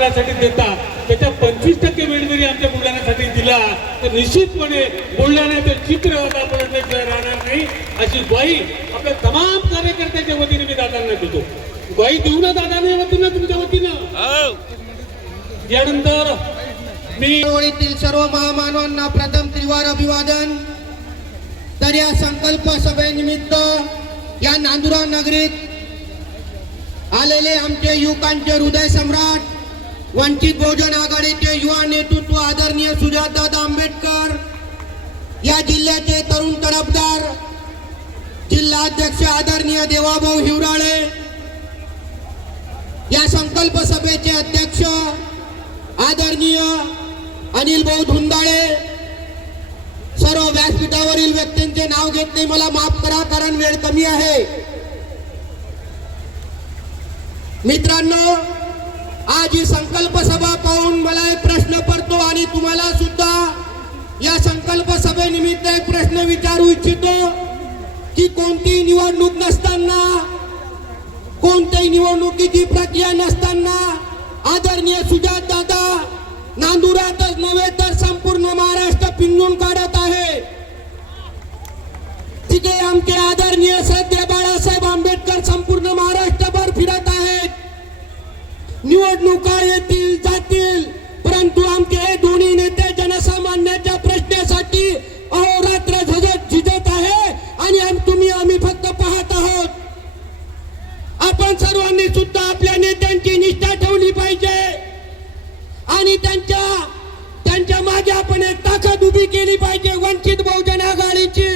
मराठवाड्यासाठी देता त्याच्या पंचवीस टक्के वेळ जरी आमच्या बुलढाण्यासाठी दिला तर निश्चितपणे बुलढाण्याचं चित्र आतापर्यंत राहणार नाही. अशी ग्वाही आपल्या तमाम कार्यकर्त्याच्या वतीने मी दादांना देतो. ग्वाही देऊ ना दादाने वतीनं तुमच्या वतीनं? यानंतर मी सर्व महामानवांना प्रथम त्रिवार अभिवादन तर या संकल्प सभेनिमित्त या नांदुरा नगरीत आलेले आमचे युवकांचे हृदय सम्राट वंचित बहुजन आघाडीचे युवा नेतृत्व आदरणीय सुजातदादा आंबेडकर या जिल्ह्याचे तरुण तरफदार जिल्हाध्यक्ष आदरणीय देवाभाऊ हिवराळे या संकल्प सभेचे अध्यक्ष आदरणीय अनिल भाऊ धुंदाळे सर्व व्यासपीठावरील व्यक्तींचे नाव घेत नाही मला माफ करा कारण वेळ कमी आहे. मित्रांनो आज ही संकल्प सभा पाहून मला एक प्रश्न पडतो आणि तुम्हाला सुद्धा या संकल्प सभेनिमित्त एक प्रश्न विचारू इच्छितो की कोणतीही निवडणूक नसताना कोणत्याही निवडणुकीची प्रक्रिया नसताना आदरणीय सुजात दादा नांदुरातच नव्हे तर संपूर्ण महाराष्ट्र पिंजून काढत आहे. तिथे आमचे आदरणीय सध्या बाळासाहेब आंबेडकर संप त्यांच्या त्यांच्या मागे आपण एक ताकद उभी केली पाहिजे वंचित बहुजन आघाडीची.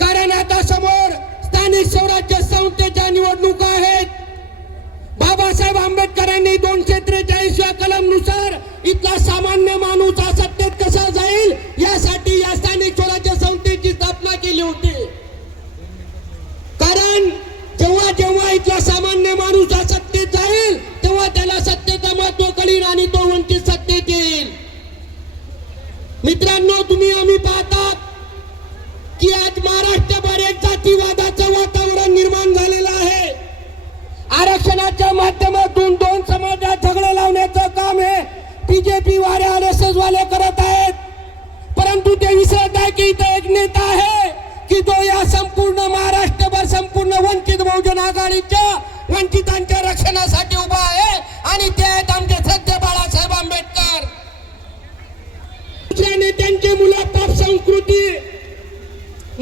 कारण आता समोर स्थानिक स्वराज्य संस्थेच्या निवडणुका आहेत. बाबासाहेब आंबेडकरांनी दोनशे त्रेचाळीसव्या कलमनुसार इथला सामान्य माणूस हा सत्तेत कसा जाईल यासाठी मित्रांनो तुम्ही आम्ही पाहतात की आज महाराष्ट्रभर एक जातीवादाचं वातावरण निर्माण झालेलं आहे. आरक्षणाच्या माध्यमातून दोन समाजात झगडे लावण्याचं काम हे बीजेपी वाले आर एस एस वाले करत आहेत. परंतु ते विसरत आहे की इथं एक नेता आहे की तो या संपूर्ण महाराष्ट्रभर संपूर्ण वंचित बहुजन आघाडीच्या वंचितांच्या रक्षणासाठी उभा आहे आणि ते आहेत आमचे सध्या बाळासाहेब आंबेडकर दुसऱ्या नेत्यांची मुलं पॉप संस्कृती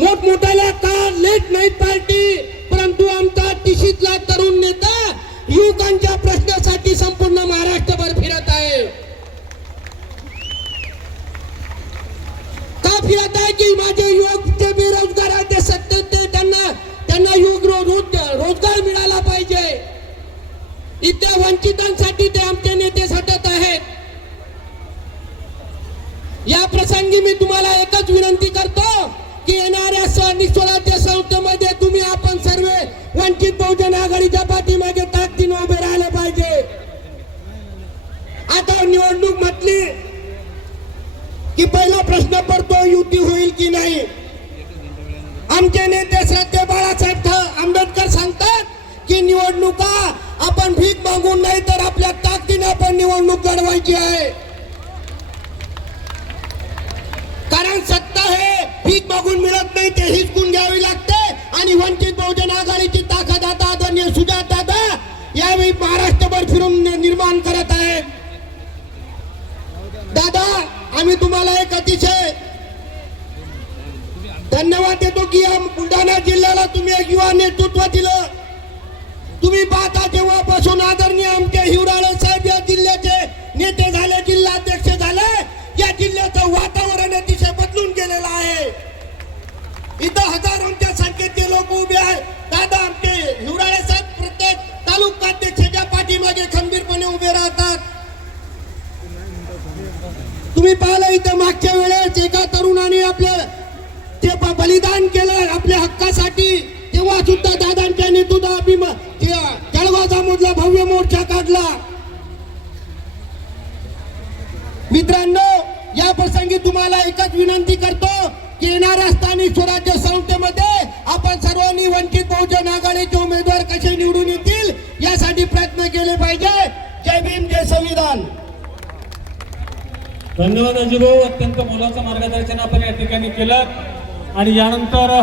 मोठमोठ्याला का लेट नाईट पार्टी परंतु आमचा टिशीतला तरुण नेता युवकांच्या प्रश्नासाठी संपूर्ण महाराष्ट्रभर फिरत आहे. का फिरत आहे की माझे युवक जे बेरोजगार आहेत ते सत्य ते त्यांना त्यांना युवक रोज- रोजगार मिळाला पाहिजे. इथे वंचितांसाठी ते आमचे नेते सटत आहेत. या प्रसंगी मी तुम्हाला एकच विनंती करतो. की येणाऱ्या स्थानिक स्वराज्य संस्थेमध्ये तुम्ही आपण सर्व वंचित बहुजन आघाडीच्या पाठीमागे ताकदीन उभे राहिले पाहिजे. आता निवडणूक म्हटली की पहिला प्रश्न पडतो युती होईल की नाही? आमचे नेते श्रद्धे बाळासाहेब आंबेडकर सांगतात की निवडणुका आपण भीक मागून नाही तर आपल्या ताकदीने आपण निवडणूक लढवायची आहे कारण सत्ता भीक मागून मिळत नाही ते हिसकून घ्यावी लागते. आणि वंचित बहुजन आघाडीची ताकद आता आदरणीय सुजात दादा यावेळी महाराष्ट्रभर फिरून निर्माण करत आहे. दादा आम्ही तुम्हाला एक अतिशय धन्यवाद देतो की या बुलढाणा जिल्ह्याला तुम्ही एक युवा नेतृत्व दिलं. तुम्ही पाहता तेव्हापासून आदरणीय आमच्या हिवरा इथं हजारोंच्या संख्येचे लोक उभे आहेत. दादा आमचे हिवराळे साहेब प्रत्येक तालुकाध्यक्षाच्या पाठीमागे खंबीरपणे उभे राहतात. तुम्ही पाहिलं इथं मागच्या वेळेस एका तरुणाने आपलं ते बलिदान केलं आपल्या हक्कासाठी. तेव्हा सुद्धा दादांच्या नेतृत्व अभिमा जळगावचा मधला भव्य मोर्चा काढला. मित्रांनो या प्रसंगी तुम्हाला एकच विनंती करतो. येणाऱ्या स्थानिक स्वराज्य संस्थेमध्ये आपण सर्वांनी वंचित बहुजन आघाडीचे उमेदवार कसे निवडून येतील यासाठी प्रयत्न केले पाहिजे. जय भीम जय संविधान. धन्यवाद अजिभाऊ अत्यंत मोलाचं मार्गदर्शन आपण या ठिकाणी केलं. आणि यानंतर